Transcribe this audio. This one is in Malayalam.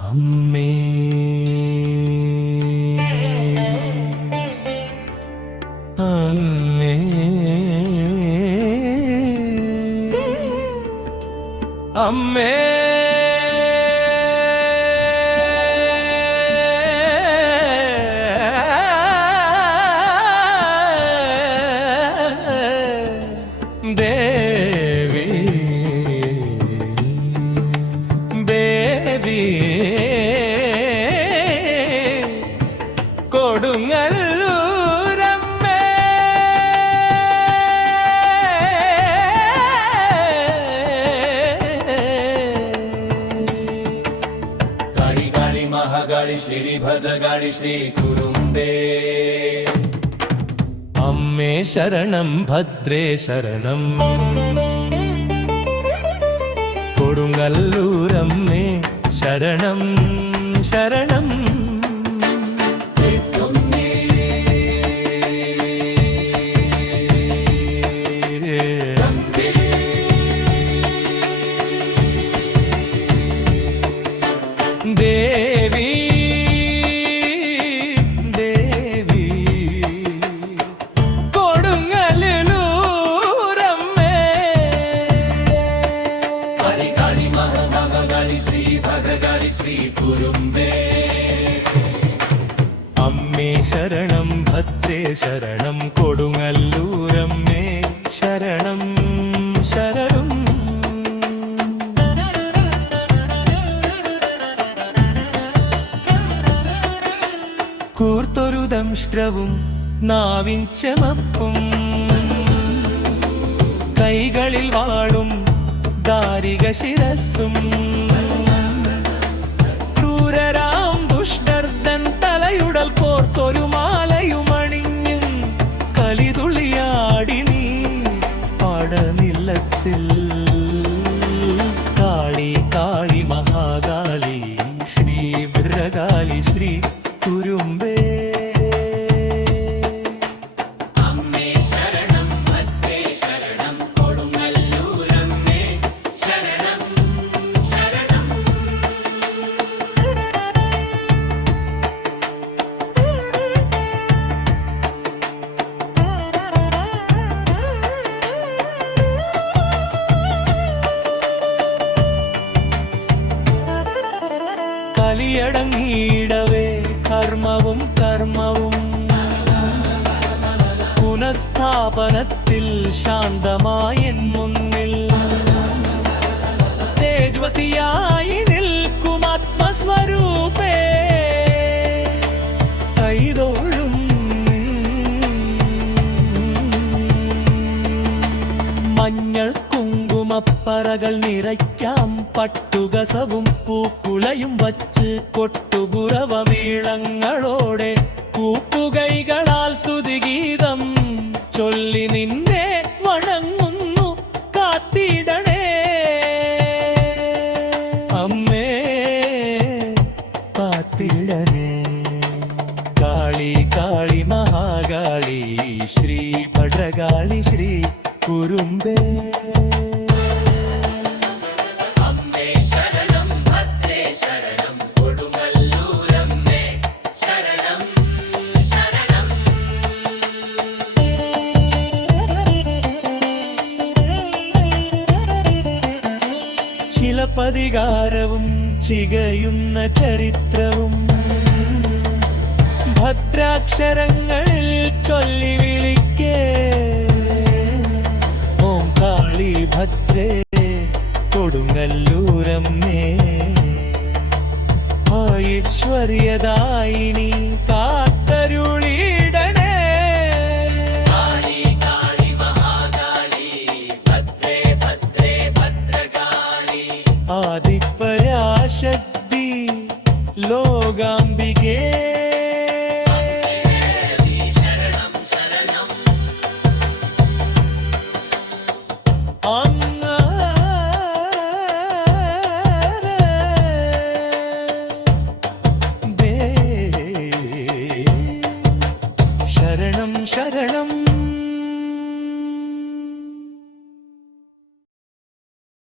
അമ്മേ അമ്മേ അമ്മേ ദേവി ദേവി കൊടുങ്ങല്ലൂരമ്മേ കാളി കാളി മഹാകാളി ശ്രീ ഭദ്രകാളി ശ്രീ കുറുമ്പേ അമ്മേ ശരണം ഭദ്രേ ശരണം കൊടുങ്ങല്ലൂരമ്മേ ശരണം ശരണം ദേവി ദേവി കൊടുങ്ങല്ലൂരമ്മേ കാളി കാളി മഹാകാളി ശ്രീ ഭദ്രകാളി ശ്രീ കുറുമ്പേ അമ്മേ ശരണം ഭദ്രേ ശരണം കൊടുങ്ങല്ലൂരമ്മേ ശരണം ശരണം കൂർത്തൊരു ദംഷ്ട്രവും നാവിൻ ചെമപ്പും കൈകളിൽ വാളും ദാരിക ശിരസ്സും ക്രൂരരാം ദുഷ്ടർദ്ദൻ തലയുടൽ കോർത്തൊരു മാലയുമണിഞ്ഞും കലിതുള്ളിയാടി നീ പാടനില്ലത്തിൽ കാളി കാളി മഹാകാളി ശ്രീ ഭദ്രകാളി ശ്രീ കുറുമ്പേ അമ്മേ ശരണം ഭദ്രേ ശരണം കൊടുങ്ങല്ലൂരമ്മേ ശരണം ശരണം കലിയടങ്ങിയിടവേ കർമ്മവും കർമ്മവും പുനഃസ്ഥാപനത്തിൽ ശാന്തമായ മുന്നിൽ തേജസ്വിയായി നിൽക്കും ആത്മസ്വരൂപേ കൈതോഴും മഞ്ഞൾ കുങ്കുമപ്പറകൾ നിറയ്ക്കാം പട്ടുകസവും പൂക്കുലയും വച്ച് കൊട്ടുപുറവമീളങ്ങളോടെ കൂപ്പുകൈകളാൽ സ്തുതിഗീതം ചൊല്ലി നിന്നെ വണങ്ങുന്നു കാത്തിടണേ അമ്മേ കാത്തിടണേ കാളി കാളി മഹാകാളി ശ്രീ ഭദ്രകാളി ശ്രീ കുറുമ്പേ ചിലപ്പതികാരവും ചികയുന്ന ചരിത്രവും ഭദ്രാക്ഷരങ്ങളിൽ ചൊല്ലി വിളിക്കേ ഓം കാളി ഭദ്രേ കൊടുങ്ങല്ലൂരമ്മേ ഐശ്വര്യദായിനി കാത്തരുളിടണേ ആദിപരാശക്തി ലോകാ